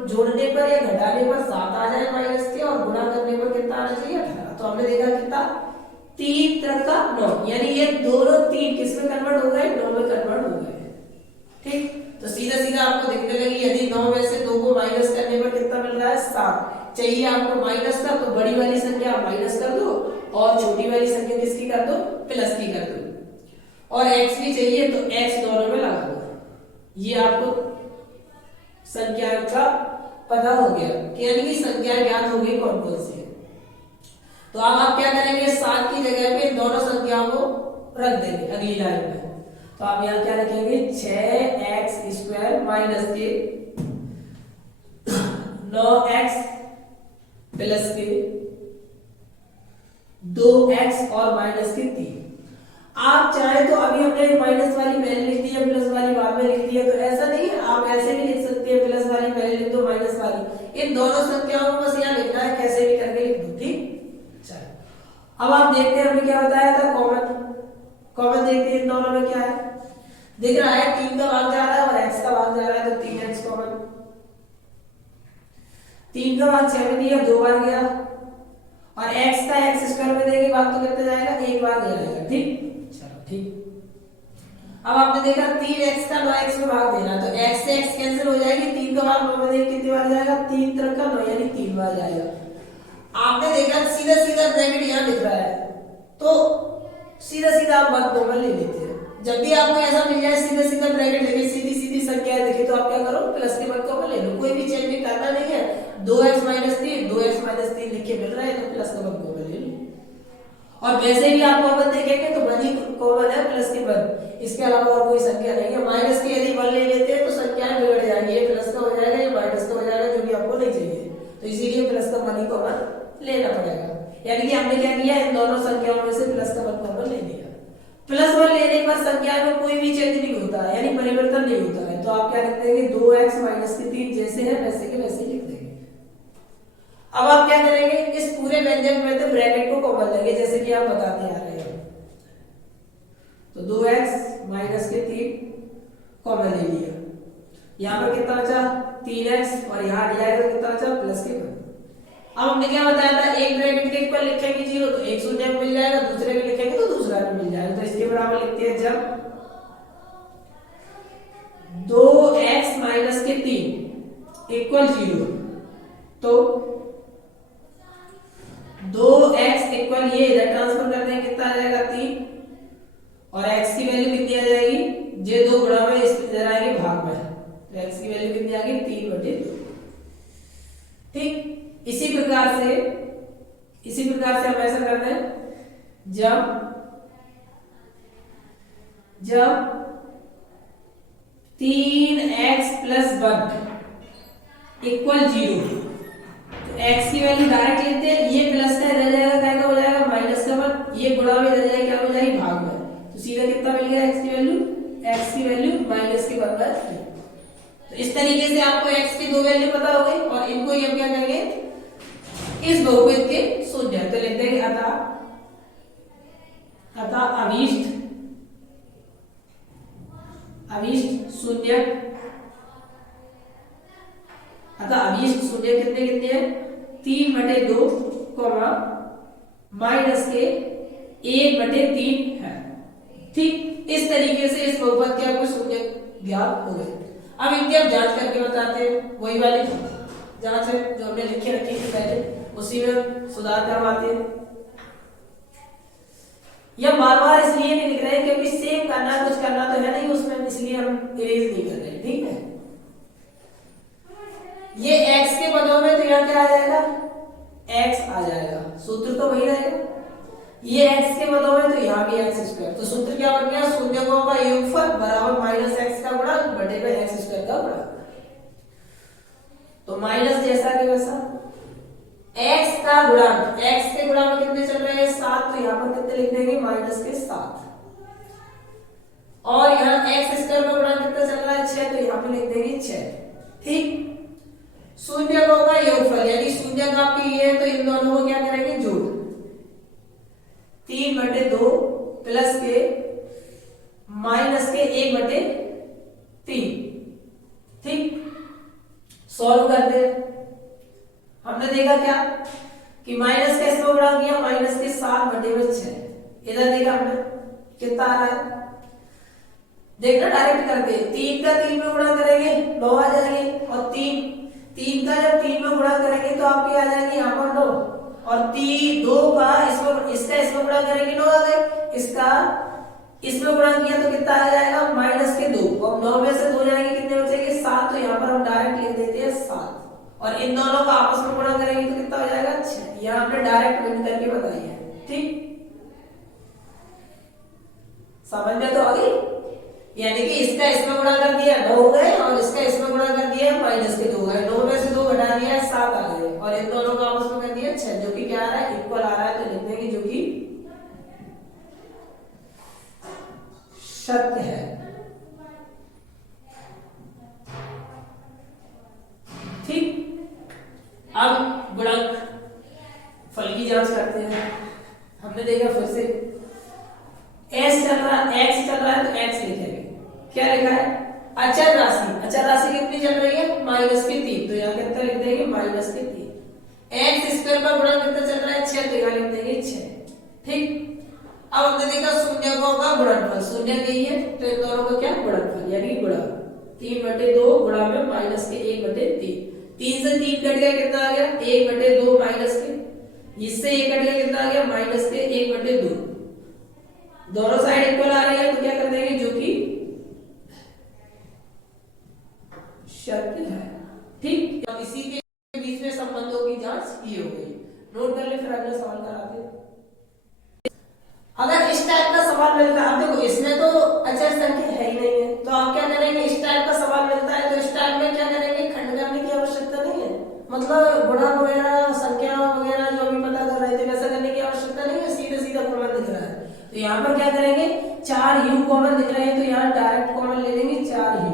जोड़ने पर या घटाने पर 7 आ जाए माइनस के, और गुणा करने पर कितना आना चाहिए 18। तो हमने देखा कितना 3 3 का 9, यानी ये दोनों 3 किस में कन्वर्ट हो गए, 9 में कन्वर्ट हो गए। ठीक, तो सीधा सीधा आपको दिखने लगी, यदि 9 में से 2 को माइनस करने पर कितना मिल रहा है 7, चाहिए आपको माइनस का, तो बड़ी वाली संख्या माइनस कर दो और छोटी वाली संख्या किसकी कर दो, प्लस की कर दो, और x भी चाहिए तो x दोनों में लगा दो। ये आपको संख्या का पता हो गया कि यानी कि संख्या ज्ञात हो गई कौन कौन सी है। तो अब आप क्या करेंगे, 7 की जगह पे दोनों संख्याओं को रख देंगे अगली लाइन में। तो आप यहाँ क्या रखेंगे, 6x² माइनस के 9x प्लस के 2x और माइनस के 3। आप चाहे तो अभी हमने माइनस वाली पहले लिख दी है, प्लस वाली बाद में लिख दी है, तो ऐसा नहीं है, आप ऐसे भी लिख सकते हैं, प्लस वाली पहले लिख दो माइनस वाली, इन दोनों संख्याओं को बस यहाँ लिखना है, कैसे भी करके लिख दो। ठीक, चलो अब आप देखते हैं हमने क्या बताया था, कॉमन देखते हैं इन दोनों में क्या है, दिख रहा है 3 का भाग जा रहा है और x का भाग जा रहा है, तो 3x कॉमन, 3 का भाग 6 में दिया 2 बार गया, और x का x² में देंगे भाग तो कितना जाएगा 1 बार दिया जाएगा। ठीक, चलो ठीक, अब आपने देखा 3x का 9x में भाग देना, तो x से x कैंसिल हो जाएगी, 3 का भाग 9 में देंगे कितनी बार जाएगा, 3 3 का 9 यानी 3 बार जाएगा। आपने देखा सीधा सीधा ब्रैकेट यहाँ लिख रहा है, तो सीधा सीधा आप बात कॉमन ले लेते हैं। जब भी आपको ऐसा मिल जाए सीधा सीधा ब्रैकेट लेके सीधी सीधी संख्या देखे, तो आप क्या करो, प्लस के बाद कॉमन ले लो, कोई भी चेंज नहीं करना नहीं है। 2x - 3 2x - 3 लिख के मिल रहा है, तो प्लस का बाद कॉमन ले लो, और वैसे भी आप कॉमन देखेंगे तो 1 ही कॉमन है प्लस के बाद, इसके अलावा और कोई संख्या नहीं है। माइनस के यदि 1 ले लेते हैं तो संख्याएं बिगड़ जाएंगी, ये प्लस का हो जाएगा, ये माइनस का हो जाएगा, जो भी आपको नहीं चाहिए, तो इसीलिए प्लस का 1 ही कॉमन लेना पड़ेगा। यानी कि हमने क्या किया, इन दोनों संख्याओं में से प्लस का 1 कॉमन ले लिया। +1 लेने पर संख्या में कोई भी चेंज नहीं होता है, यानी परिवर्तन नहीं होता है, तो आप क्या लिख देंगे, 2x - 3 जैसे है वैसे के वैसे लिख देंगे। अब आप क्या करेंगे, इस पूरे व्यंजक में तो ब्रैकेट को कॉमन लेंगे, जैसे कि आप बताते आ रहे हैं, तो 2x - 3 कॉमन ले लिया, यहाँ पर कितना बचा 3x, और यहाँ हट जाएगा कितना बचा प्लस के 1। अब हमने क्या बताया था, एक ब्रैकेट के ऊपर लिखेंगे 0 तो एक शून्य में मिल जाएगा, दूसरे में लिखेंगे तो दूसरा में मिल जाएगा, तो इसके बराबर लिखते हैं जब 2x - 3 = 0, तो 2x = ये इधर ट्रांसफर कर देंगे, कितना आ जाएगा 3, और x की वैल्यू कितनी आ जाएगी, ये 2 गुणा में इधर आएंगे भाग में, तो x की वैल्यू कितनी आ गई 3/2। ठीक, इसी प्रकार से हम ऐसा करते हैं, जब जब 3x+1 इक्वल 0, तो x की वैल्यू डायरेक्ट लेते हैं, ये प्लस का इधर जाएगा क्या हो जाएगा माइनस का 1, ये गुणा में इधर जाएगा क्या हो जाएगी भाग में, तो सीधा कितना मिल गया x की वैल्यू माइनस के बराबर है। तो इस तरीके से आपको x की दो वैल्यू पता हो गई और इनको ये क्या करेंगे इस बहुपद के शून्य, तो लिख देंगे अतः अभीष्ट शून्य, अतः अभीष्ट शून्य कितने कितने हैं 3/2 माइनस के 1/3 है। ठीक, इस तरीके से इस बहुपद के आपको शून्य ज्ञात हो गए। अब इनकी हम जांच करके बताते हैं, वही वाली जांच है जो हमने लिखे रखी थी पहले, उसी में सुधार करवाते हैं। यह बार बार इसलिए नहीं लिख रहे हैं क्योंकि सेम करना कुछ करना तो है नहीं उसमें, इसलिए हम इरेज नहीं कर रहे। ठीक है, ये x के पदों में तो यहाँ क्या आ जाएगा x आ जाएगा, सूत्र तो वही रहेगा। ये x के पदों में तो यहाँ भी x², तो सूत्र क्या बन गया शून्यकों का योगफल बराबर माइनस x का गुणा बटे में x² का गुणा। तो माइनस जैसा कि वैसा x का गुणांक, x के गुणा में कितने चल रहे हैं 7, तो यहाँ पर कितने लिख देंगे -7, और यहाँ x² का गुणांक कितना चल रहा है 6, तो यहाँ पे लिख देंगे 6। ठीक, शून्यकों का योगफल यानी शून्य का आपकी ये है तो इन दोनों को क्या करेंगे जोड़, 3/2 प्लस के माइनस के 1/3। ठीक, सॉल्व करते हैं। हमने देखा क्या कि माइनस का इसमें गुणा किया माइनस के 7/6, इधर देखा हमने कितना आ रहा है, देखना डायरेक्ट करते हैं, 3 का 3 में गुणा करेंगे 9 आ जाएंगे, और 3 का जब 3 में गुणा करेंगे तो आपकी आ जाएगी यहाँ पर 9, और 2 का इसमें गुणा करेंगे 9 आ गए, इसका इसमें गुणा किया तो कितना आ जाएगा -2, और 9 में से 2 जाएंगे कितने बचेंगे 7, तो यहाँ पर हम डायरेक्ट लिख देते हैं 7, और इन दोनों का आपस में गुणा करेंगे तो कितना हो जाएगा 6, यहाँ हमने डायरेक्ट गुणा करके बताई है। ठीक, समझ में तो आ गई, यानी कि इसका इसमें गुणा कर दिया 9 हो गए, और इसका इसमें गुणा कर दिया -2 हो गए, 9 में से 2 घटा दिया 7 आ गए, और इन दोनों का आपस में कर दिया 6, जो कि क्या आ रहा है इक्वल आ रहा है, तो लिख देंगे जो कि सत्य है। ठीक, अब गुणक फल की जांच करते हैं। हमने देखा फिर से x चल रहा है तो x लिखेंगे, क्या लिखा है अचर राशि कितनी चल रही है -3, तो यहाँ कितना लिख देंगे -3। x² का गुणा कितना चल रहा है 6, तो यहाँ लिख देंगे 6। ठीक, अब हमने देखा शून्यकों का गुणनफल, शून्य नहीं है तो इन दोनों का क्या गुणनफल यानी गुणा, 3/2 गुणा में माइनस के 1/3, 3 से 3 कट गया कितना आ गया 1/2 माइनस के, इससे 1 कट गया कितना आ गया माइनस के 1/2, दोनों साइड इक्वल आ रही है तो क्या कर देंगे जो कि सत्य है। ठीक, अब इसी के बीच में संबंधों की जांच की हो गई, नोट कर ले फिर अगला सवाल कराते हैं। अगर इस टाइप का सवाल मिलता है, अब देखो इसमें तो अचर संख्या है ही नहीं है, तो आप क्या करेंगे इस टाइप का सवाल मिलता है तो इस टाइप में क्या करेंगे खंड करने की आवश्यकता नहीं है, मतलब गुणा वगैरह संख्या वगैरह जो भी पता कर रहे थे वैसा करने की आवश्यकता नहीं है, सीधे सीधा कॉमन दिख रहा है, तो यहाँ पर क्या करेंगे 4u कॉमन दिख रहे हैं तो यहाँ डायरेक्ट कॉमन ले लेंगे 4u।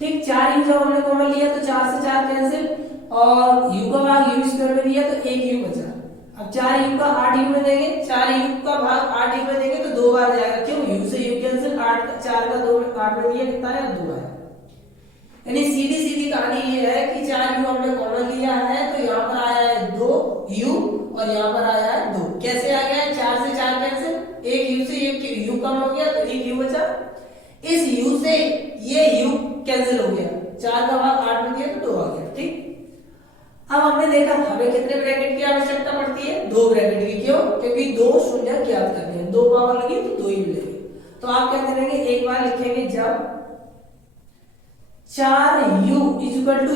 ठीक, 4u जब हमने कॉमन लिया तो 4 से 4 कैंसिल, और u का भाग u² में दिया तो 1u बचा। अब 4u का 8u में देंगे, 4u का भाग 8u में देंगे तो 2 बार जाएगा, क्यों u से u कैंसिल, 4 का 2 8 में दिया कितना है 2 है, यानी सीधी सीधी कहानी ये है कि 4u हमने कॉमन लिया है तो यहाँ पर आया है 2u और यहाँ पर आया है 2, कैसे आ गया है 4 से 4 कैंसिल, एक u से u कम हो गया तो एक u बचा, इस u से ये u कैंसिल हो गया, 4 का भाग 8 में दिया तो 2 आ गया। ठीक, अब हमने देखा हमें कितने ब्रैकेट की आवश्यकता पड़ती है 2 ब्रैकेट की, क्यों क्योंकि 2 शून्य ज्ञात करने हैं, 2 पावर लगी तो 2 ही मिलेंगे, तो आप क्या करेंगे एक बार लिखेंगे जब 4u =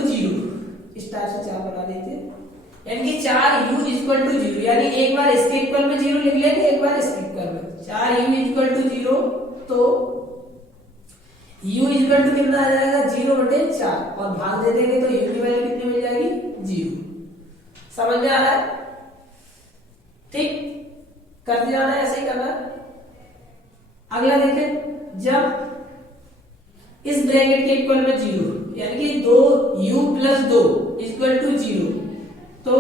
0, इस टाइप से 4 बना देते हैं, यानी कि 4u = 0, यानी एक बार इसके इक्वल में 0 लिख लेंगे एक बार इसके इक्वल में, 4u = 0 तो u इक्वल टू कितना आ जाएगा 0/4 और भाग दे देंगे तो u की वैल्यू कितनी मिल जाएगी 0। समझ में आ रहा है? ठीक, करते जाना है, ऐसे ही करना है। अगला देखें, जब इस ब्रैकेट के इक्वल में 0 यानी कि 2u + 2 = 0 तो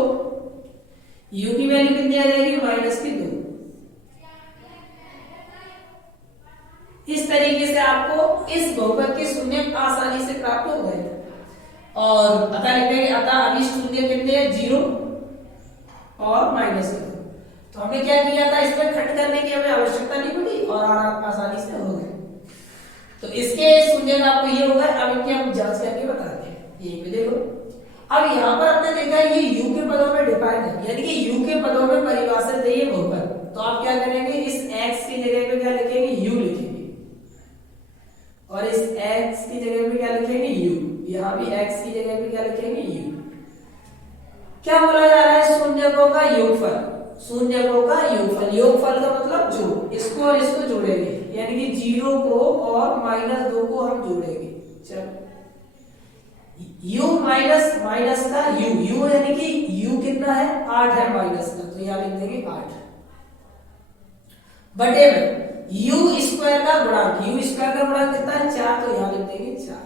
u की वैल्यू कितनी आ जाएगी -2। इस तरीके से आपको इस बहुपद के शून्य आसानी से प्राप्त हो गए और अतः लिखेंगे अतः अभी शून्य कितने हैं 0 और -2। तो हमने क्या किया था, इसमें खंड करने की हमें आवश्यकता नहीं पड़ी और आसानी से हो गए। तो इसके शून्य का आपको ये होगा। अब इनकी हम जांच करके बताते हैं। ये भी देखो, अब यहाँ पर हमने देखा ये u के पदों में डिफाइंड है, यानी कि u के पदों में परिभाषित है ये बहुपद। तो आप क्या करेंगे, इस x की जगह पे क्या लिखेंगे u लिखेंगे और इस x की जगह पे क्या लिखेंगे u, यहाँ भी x की जगह पे क्या लिखेंगे u। क्या बोला जा रहा है, शून्यकों का योगफल। शून्यकों का योगफल, योगफल का मतलब जोड़, इसको और इसको जोड़ेंगे यानी कि 0 को और -2 को हम जोड़ेंगे। चलो u माइनस का u यानी कि u कितना है 8 है माइनस का, तो यहाँ लिख देंगे 8 बटे में u स्क्वायर का गुणांक, u स्क्वायर का गुणांक कितना है 4, तो यहाँ लिख देंगे 4।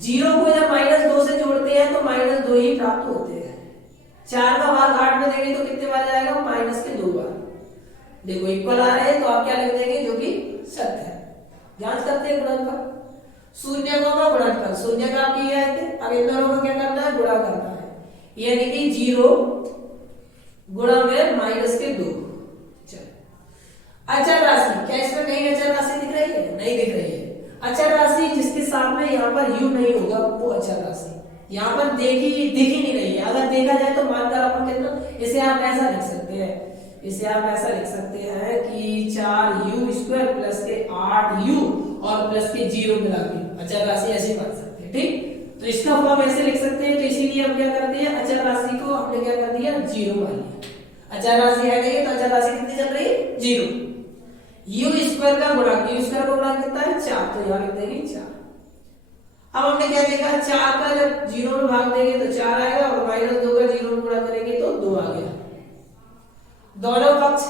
0 को जब -2 से जोड़ते हैं तो -2 ही प्राप्त होते हैं। 4 का भाग 8 में देंगे तो कितने बार जाएगा, -2 बार। देखो इक्वल आ रहे हैं तो आप क्या लिख देंगे, जो कि सत्य है। जांच करते हैं गुणनफल, शून्यकों का गुणनफल। शून्य का आप ये आए थे, अब इन दोनों को क्या करना है, गुणा करना है, यानी कि 0 गुणा में -2। अचर राशि, क्या इसमें कहीं अचर राशि दिख रही है, नहीं दिख रही है। अचर राशि जिसके साथ में यहाँ पर u नहीं होगा वो अचर राशि यहाँ पर दिख ही नहीं रही है। अगर देखा जाए तो मानकर अपन कितना, इसे आप ऐसा लिख सकते हैं, इसे आप ऐसा लिख सकते हैं कि 4u² प्लस के 8u और प्लस के 0 मिला के अचर राशि ऐसे बन सकते हैं। ठीक, तो इसका फॉर्म ऐसे लिख सकते हैं। तो इसीलिए हम क्या करते हैं, अचर राशि को हमने क्या कर दिया 0 मान लिया। अचर राशि है नहीं तो अचर राशि कितनी चल रही है 0। u² का गुणांक, u² का गुणांक कितना है 4, तो यहाँ लिख देंगे 4। अब हमने क्या देखा, 4 का जब 0 में भाग देंगे तो 4 आएगा और -2 का 0 में गुणा करेंगे तो 2 आ गया। दोनों पक्ष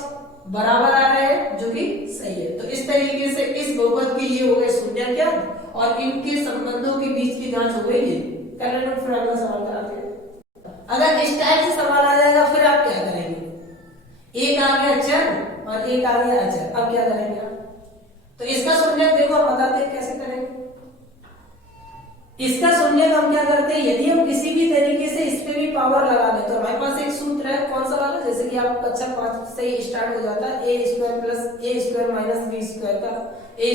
बराबर आ रहे हैं, जो कि सही है। तो इस तरीके से इस बहुपद के ये हो गए शून्य क्या और इनके संबंधों के बीच की जांच हो गई। कर लेना, फिर अगला सवाल कराते हैं। अगर इस टाइप से सवाल आ जाएगा फिर आप क्या करेंगे, एक आ गया चर और एक आ गया अचर, अब क्या करेंगे आप? तो इसका शून्य देखो हम बताते हैं कैसे करेंगे। इसका शून्य हम क्या करते हैं, यदि हम किसी भी तरीके से इस पे भी पावर लगा दें तो हमारे पास एक सूत्र है, कौन सा वाला, जैसे कि आप कक्षा 5 से ही स्टार्ट हो जाता है, a² + a² - b² का a²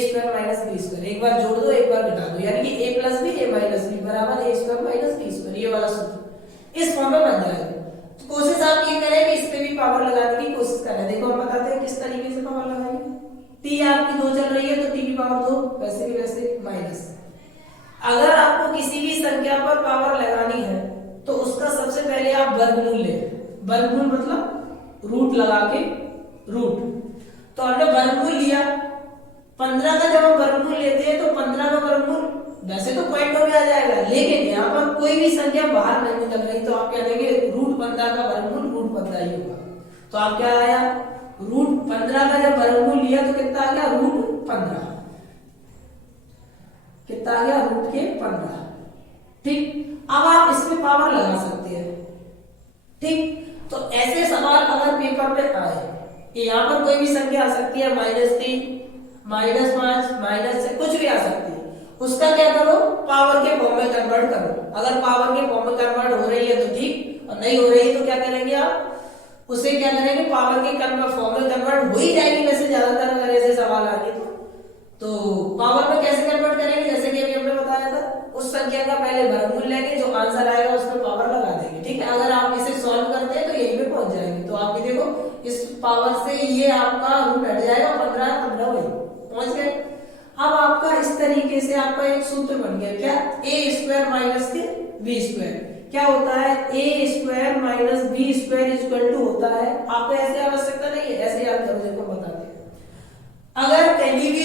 - b², एक बार जोड़ दो एक बार घटा दो, यानी कि a + b a - b बराबर a² - b², ये वाला सूत्र इस फॉर्म में बन जाएगा। तो कोशिश आप ये करें कि इस पे भी पावर लगाने की कोशिश करें। देखो हम बताते हैं किस तरीके से पावर लगाएंगे। t आपकी 2 चल रही है तो t की पावर 2, वैसे भी वैसे माइनस। अगर आपको किसी भी संख्या पर पावर लगानी है तो उसका सबसे पहले आप वर्गमूल लें। वर्गमूल मतलब रूट लगा के, रूट। तो हमने वर्गमूल लिया 15 का, जब हम वर्गमूल लेते हैं तो 15 का वर्गमूल वैसे तो पॉइंटों में आ जाएगा, लेकिन यहाँ पर कोई भी संख्या बाहर नहीं निकल रही तो आप क्या देंगे, √15 का वर्गमूल √15 ही होगा। तो आप क्या आया, √15 का जब वर्गमूल लिया तो कितना आ गया, √15। कितना आ गया, √15। ठीक, अब आप इसमें पावर लगा सकते हैं। ठीक, तो ऐसे सवाल अगर पेपर में आए कि यहाँ पर कोई भी संख्या आ सकती है, -3, -5, -6, कुछ भी आ सकती है, उसका क्या करो, पावर के फॉर्म में कन्वर्ट करो। अगर पावर के फॉर्म में कन्वर्ट हो रही है तो ठीक, और नहीं हो रही है तो क्या करेंगे आप, उसे क्या करेंगे, पावर के फॉर्म में कन्वर्ट हो ही जाएगी वैसे ज्यादातर अगर ऐसे सवाल आएंगे तो पावर में कैसे कन्वर्ट करेंगे, जैसे कि अभी हमने बताया था, उस संख्या का पहले वर्गमूल लेंगे, जो आंसर आएगा उसमें पावर लगा देंगे। ठीक है, अगर आप इसे सॉल्व करते हैं तो यहीं पे पहुंच जाएंगे। तो आप ये देखो इस पावर से ये आपका रूट हट जाएगा, 15 वही पहुंच गए। अब आपका इस तरीके से आपका एक सूत्र बन गया, क्या, a² - b²। क्या होता है, a² - b² होता है, आपको ऐसे आवश्यकता नहीं है, ऐसे याद करो। देखो बताते हैं, अगर कहीं भी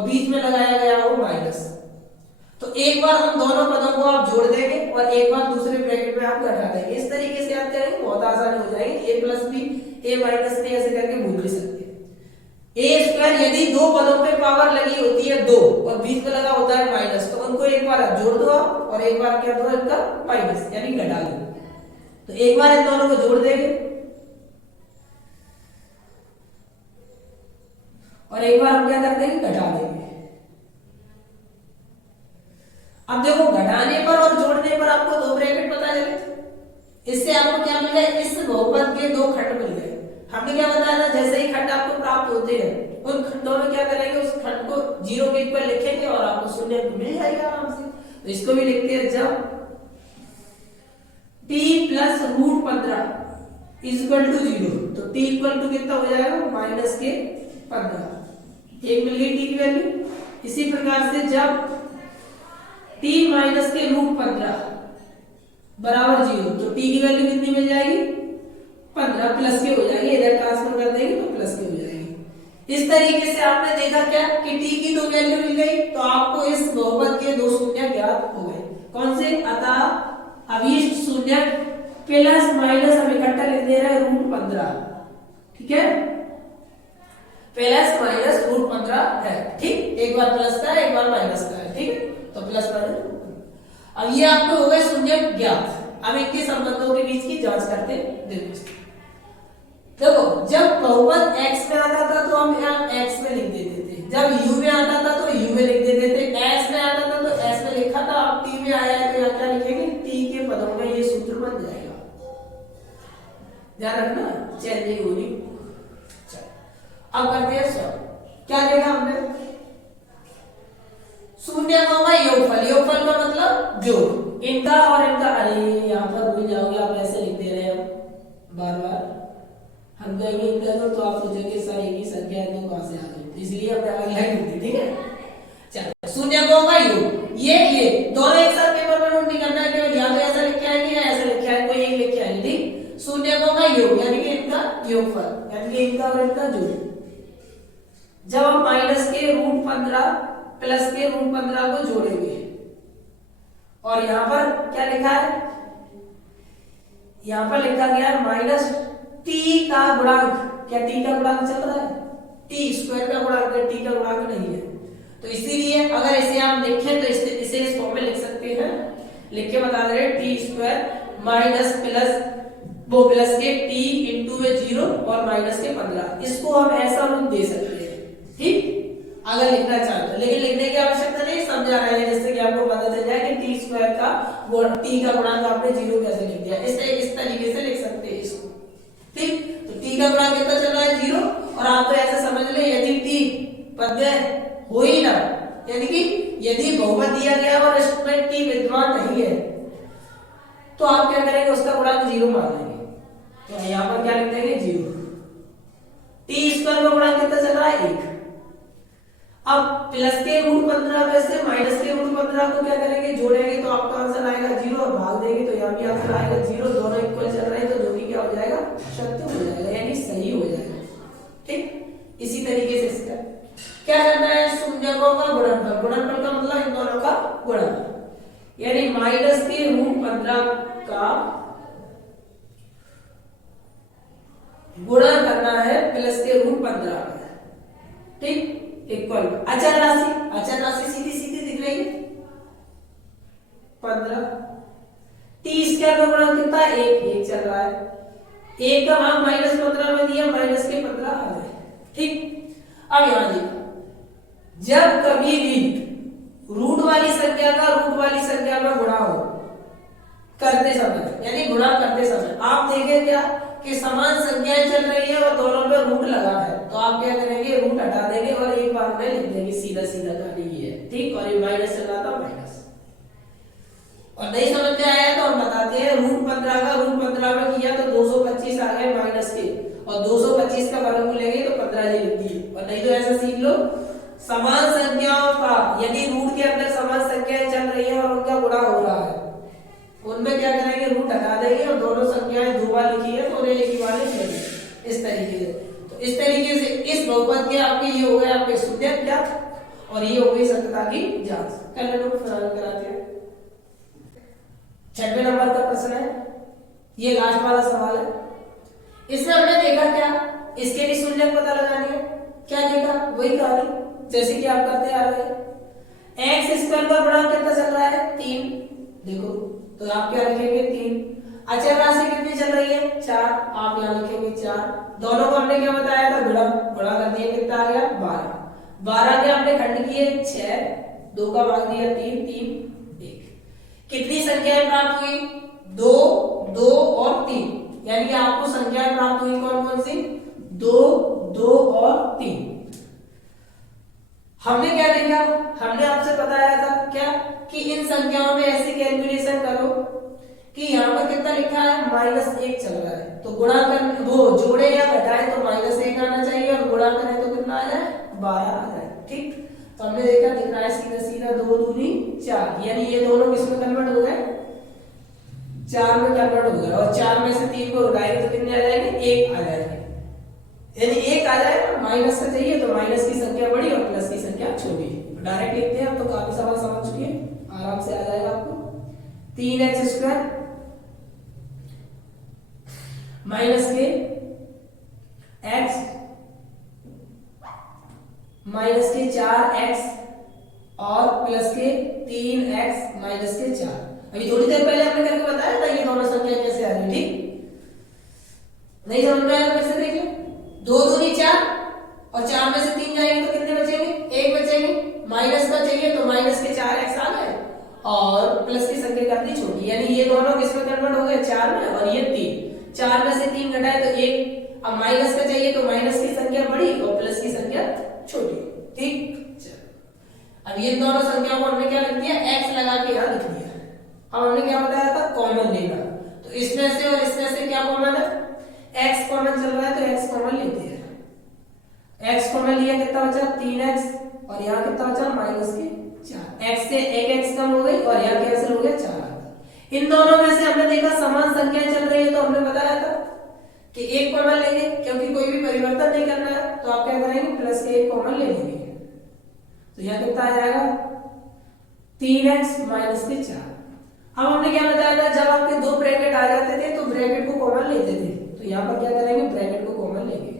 और बीच में लगाया गया हो माइनस। तो एक बार हम दोनों पदों को आप जोड़ देंगे और एक बार दूसरे ब्रैकेट में आप घटा देंगे। इस तरीके से आप करेंगे बहुत आसानी हो जाएगी। a plus B a minus B ऐसे करके भूल भी सकते हैं। ए स्क्वायर यदि दो पदों पे पावर लगी होती है 2 और बीच में लगा होता है माइनस, तो उनको एक बार आप जोड़ दो आप और एक बार क्या दो इनका माइनस यानी घटा दो। तो एक बार इन दोनों को जोड़ देंगे और एक बार हम क्या कर देंगे घटा देंगे। अब देखो घटाने पर और जोड़ने पर आपको दो ब्रैकेट पता चले। इससे आपको क्या मिल गया, इस बहुपद के दो खंड मिल गए। हमने क्या बताया था, जैसे ही खंड आपको प्राप्त होते हैं उन खंडों में क्या करेंगे, उस खंड को 0 के ऊपर लिखेंगे और आपको शून्य मिल जाएगा आराम से। तो इसको भी लिखते हैं, जब t plus root 15 is equal to 0, तो t इक्वल टू कितना हो जाएगा माइनस के 15, एक मिल गई t की वैल्यू। इसी प्रकार से जब t माइनस के रूट 15 बराबर 0, तो t की वैल्यू कितनी मिल जाएगी 15 प्लस के हो जाएगी। इधर ट्रांसफर कर देंगे तो प्लस के हो जाएगी। इस तरीके से आपने देखा क्या कि t की दो वैल्यू मिल गई, तो आपको इस बहुपद के दो शून्य ज्ञात हो गए। कौन से, अतः अभीष्ट शून्य प्लस माइनस हम इकट्ठा लिख दे रहे हैं रूट 15, ठीक है, प्लस माइनस रूट 15 है, ठीक। एक बार प्लस का है एक बार माइनस का है, ठीक है, तो प्लस माइनस। अब ये आपको हो गए शून्य ज्ञात। अब इनके संबंधों के बीच की जांच करते देखो, जब बहुपद x में आता था तो हम यहाँ x में लिख देते थे, जब u में आता था तो u में लिख देते थे, s में आता था तो s में लिखा था। अब t में आया है तो यहाँ क्या लिखेंगे, t के पदों में ये सूत्र बन जाएगा। ध्यान रखना, चेंजिंग होगी। अब करते हैं सॉल्व। क्या देखा हमने, शून्य का योगफल, योगफल का मतलब जोड़, इनका और इनका। अरे यहाँ पर भूल जाओगे, आप ऐसे लिख दे रहे हो बार बार, हम कहेंगे इनका जोड़ तो आप सोचेंगे सर एक ही संख्या है तो कहां से आ गई, इसलिए हमने अलग लाइन लिख दी, ठीक है। चलो, शून्य का योग, ये दोनों एक साथ पेपर में नोट नहीं करना है, केवल या तो ऐसा लिख के आएंगे या ऐसा लिख के आएंगे, कोई एक लिख के आएंगे, ठीक। शून्य का योग यानी कि इनका योगफल, यानी कि इनका और इनका जोड़। जब हम माइनस के रूट 15 प्लस के रूट 15 को जोड़ेंगे, और यहां पर क्या लिखा है, यहां पर लिखा गया है माइनस t का गुणांक। क्या t का गुणांक चल रहा है, t स्क्वायर का गुणांक है, t का गुणांक नहीं है। तो इसीलिए अगर इसे आप लिखें तो इसे इस फॉर्म में लिख सकते हैं, लिख के बता दे रहे टी स्क्वायर माइनस प्लस वो प्लस के t इंटू 0 और माइनस के 15। इसको हम ऐसा रूप दे सकते हैं, ठीक, अगर लिखना चाहते हैं, लेकिन लिखने की आवश्यकता नहीं, समझा रहे हैं जिससे कि आपको पता चल जाए कि टी स्क्वायर का t का गुणांक आपने 0 कैसे लिख दिया। इस तरीके से लिख सकते हैं इसको, ठीक। तो t का गुणांक कितना चल रहा है 0, और आप तो ऐसे समझ ले यदि t पद हो ही ना, यानी कि यदि बहुपद दिया गया और इसमें t विद्यमान नहीं है तो आप क्या करेंगे, उसका गुणांक 0 मान लेंगे। तो यहाँ पर क्या लिख देंगे 0। टी स्क्वायर का गुणांक कितना चल रहा है 1। अब प्लस के रूट 15 में से माइनस के रूट 15 को क्या करेंगे, जोड़ेंगे तो आपका आंसर आएगा 0, और भाग देंगे तो यहाँ भी आंसर आएगा 0। दोनों इक्वल चल रहे हैं तो जो भी क्या हो जाएगा, सत्य हो जाएगा, यानी सही हो जाएगा, ठीक। इसी तरीके से इसका क्या करना है, शून्यकों का गुणनफल। गुणनफल का मतलब इन दोनों का गुणन, यानी माइनस के रूट 15 का गुणा करना है प्लस के रूट 15 में, ठीक, इक्वल अचर राशि। अचर राशि सीधी सीधी दिख रही है 15, टी स्क्वायर का गुणा कितना है 1 चल रहा है, 1 का भाग माइनस 15 में दिया, माइनस के 15 आ गए, ठीक। अब यहां देखो, जब कभी भी रूट वाली संख्या का रूट वाली संख्या में गुणा हो करते समय, यानी गुणा करते समय आप देखें क्या कि समान संख्याएं चल रही है और दोनों पे रूट लगा है, तो आप क्या करेंगे, रूट हटा देंगे और एक बार में लिख देंगे सीधा सीधा कहानी है, ठीक। और ये माइनस चल रहा था माइनस, और नहीं समझ में आया तो हम बताते हैं, रूट 15 का रूट 15 में किया तो 225 आ गए माइनस के, और 225 का वर्गमूल लेंगे तो 15 लिख दिए। और नहीं तो ऐसा सीख लो, समान संख्याओं का यदि रूट के अंदर समान संख्याएं चल रही है और उनका गुणा हो रहा है, उनमें क्या करेंगे, रूट हटा देंगे और दोनों संख्याएं 2 बार लिखी है तो उन्हें एक ही बार लिख लेंगे, इस तरीके से। तो इस तरीके से इस बहुपद के आपके ये हो गए आपके शून्य ज्ञात। और ये हो गई सत्यता की जांच। कर लो कराते हैं। 6वें नंबर का प्रश्न है, ये लास्ट वाला सवाल है। इसमें हमने देखा क्या, इसके भी शून्य पता लगानी है। क्या देखा, वही कहानी जैसे कि आप करते आ रहे हैं। एक्स स्क्वायर का गुणांक कितना चल रहा है, 3। देखो तो आप क्या लिखेंगे, 3। अचर राशि कितनी चल रही है, 4। आप यहाँ लिखेंगे 4। दोनों को हमने क्या बताया था, गुणा कर दिया, कितना आ गया, 12। 12 के हमने खंड किए 6, 2 का भाग दिया 3, 3 1। कितनी संख्याएं प्राप्त हुई, 2 2 और 3। यानी कि आपको संख्याएं प्राप्त हुई कौन कौन सी, 2 2 और 3। हमने क्या देखा, हमने आपसे बताया था क्या कि इन संख्याओं में ऐसी कैलकुलेशन करो कि यहाँ पर कितना लिखा है, -1 चल रहा है, तो गुणा कर, वो जोड़े या घटाए तो -1 आना चाहिए, और गुणा करें तो कितना आ जाए, 12 आ जाए। ठीक, तो हमने देखा दिख रहा है सीधा सीधा 2 दूनी 4, यानी ये दोनों किसमें कन्वर्ट हो गए, 4 में कन्वर्ट हो गए, और 4 में से 3 को घटाएंगे तो कितने आ जाएंगे, 1 आ जाएंगे। यानी 1 आ जाएगा, माइनस का चाहिए तो माइनस की संख्या बड़ी और प्लस की संख्या छोटी। डायरेक्ट लिखते हैं, तो काफी सवाल समझ चुके हैं, आराम से आ जाएगा आपको। 3x स्क्वायर माइनस के x माइनस के 4x और प्लस के 3x माइनस के 4। अभी थोड़ी देर पहले हमने करके बताया था ये दोनों संख्या कैसे आ रही, ठीक नहीं समझ में आया, कैसे देखिए, 2 दूनी 4 और 4 में से 3 जाएंगे तो कितने बचेंगे, 1 बचेंगे। माइनस का चाहिए तो माइनस के 4x आ गए, और प्लस की संख्या कर दी छोटी, यानी ये दोनों किसमें कन्वर्ट हो गए, 4 में, और ये 3। 4 में से 3 घटाए तो 1। अब माइनस का चाहिए तो माइनस की संख्या बड़ी और प्लस की संख्या छोटी। ठीक, चलो अब ये दोनों संख्याओं को हमने क्या लिख दिया, x लगा के यहाँ लिख दिया। अब हमने क्या बताया था, कॉमन लेना, तो इसमें से और इसमें से क्या कॉमन है, x कॉमन चल रहा है तो x कॉमन लेते हैं। x कॉमन लिया, कितना बचा, 3x, और यहाँ कितना बचा, माइनस के 4। x से एक x कम हो गई और यहाँ कैंसिल हो गया 4। इन दोनों में से हमने देखा समान संख्याएं चल रही है, तो हमने बताया था कि एक कॉमन लेंगे, क्योंकि कोई भी परिवर्तन नहीं करना है, तो आप क्या करेंगे, प्लस के एक कॉमन ले लेंगे, तो यहाँ कितना आ जाएगा, 3x माइनस के 4। अब हमने क्या बताया था, जब आपके दो ब्रैकेट आ जाते थे तो ब्रैकेट को कॉमन लेते थे, तो यहाँ पर क्या करेंगे, ब्रैकेट को कॉमन लेंगे।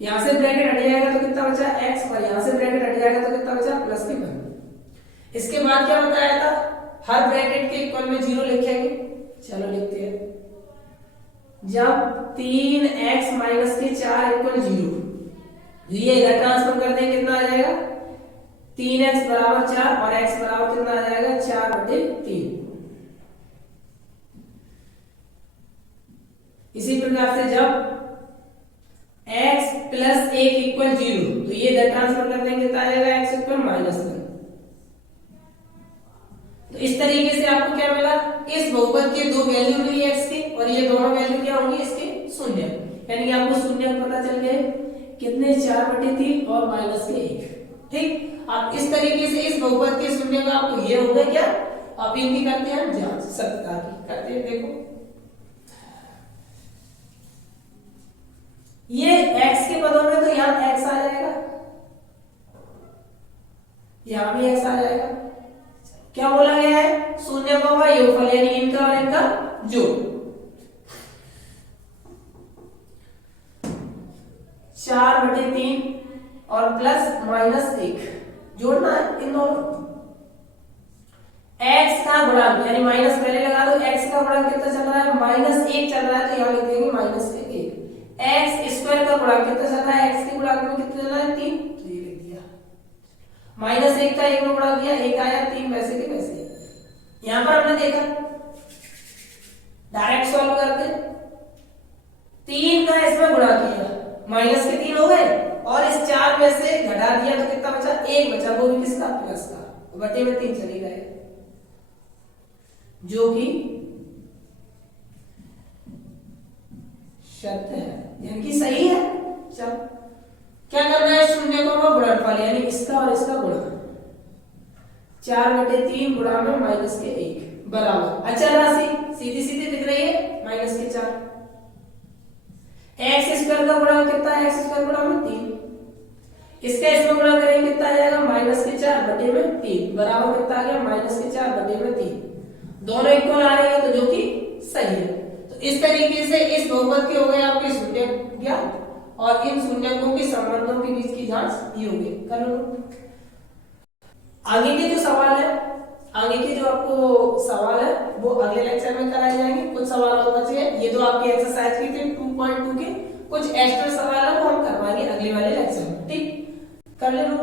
यहां से ब्रैकेट हट जाएगा तो कितना बचा, x, और यहां से ब्रैकेट हट जाएगा तो कितना बचा, प्लस के 1। इसके बाद क्या बताया था, हर ब्रैकेट के इक्वल में 0 लिखेंगे। चलो लिखते हैं, जब 3x माइनस के 4 इक्वल 0, ये इधर ट्रांसफर कर दें, कितना आ जाएगा, 3x बराबर 4 और x बराबर कितना आ जाएगा, 4/3। इसी प्रकार से जब x प्लस 1 इक्वल 0, तो ये इधर ट्रांसफर कर देंगे, कितना आ जाएगा, x इक्वल -1। तो इस तरीके से आपको क्या मिला, इस बहुपद के दो वैल्यू मिली x की, और ये दोनों वैल्यू क्या होंगी, इसके शून्य, यानी कि आपको शून्य पता चल गए कितने, 4/3 और -1। ठीक, अब इस तरीके से इस बहुपद के शून्य का आपको ये हो गया क्या, अब इनकी करते हैं हम जांच, सत्यता की करते हैं। देखो ये x के पदों में तो यहाँ x आ जाएगा, यहाँ भी x आ जाएगा। क्या बोला गया है, शून्य का योगफल, यानी इनका और इनका जोड़। 4/3 और प्लस -1 जोड़ना है इन दोनों। x का गुणांक, यानी माइनस पहले लगा दो, x का गुणांक कितना चल रहा है, -1 चल रहा है, तो यहाँ लिख देंगे -1। x स्क्वायर का गुणांक कितना चल रहा है, x के गुणांक में कितना चल रहा है, 3, तो ये लिख दिया। -1 का 1 में गुणा किया, 1 आया, 3 वैसे के वैसे। यहां पर हमने देखा डायरेक्ट सॉल्व करके 3 का इसमें गुणा किया, माइनस के 3 हो गए, और इस 4 में से घटा दिया तो कितना बचा, 1 बचा, वो भी किसका, प्लस का, बटे में 3 चली गए, जो कि शर्त है, यानी कि सही है। चल क्या करना है, शून्य को गुणनफल, यानी इसका और इसका गुणा, 4/3 गुणा में -1 बराबर अचर राशि सीधी सीधी दिख रही है, -4। x स्क्वायर का गुणा कितना है, x स्क्वायर गुणा में 3, इसका इसमें गुणा करेंगे कितना आ जाएगा, -4/3 बराबर कितना आ गया, -4/3। दोनों इक्वल आ रहे हैं तो जो कि सही है। तो इस तरीके से इस बहुपद के हो गए आपके शून्य ज्ञात, और इन शून्यकों के संबंधों के बीच की जांच ये हो गई। कर लो। आगे के जो सवाल है, आगे के जो आपको सवाल है वो अगले लेक्चर में कराए जाएंगे। कुछ सवाल और बचे हैं, ये तो आपकी एक्सरसाइज की थे 2.2 के, कुछ एक्स्ट्रा सवाल है वो हम करवाएंगे अगले वाले लेक्चर में। ठीक, कर ले लो।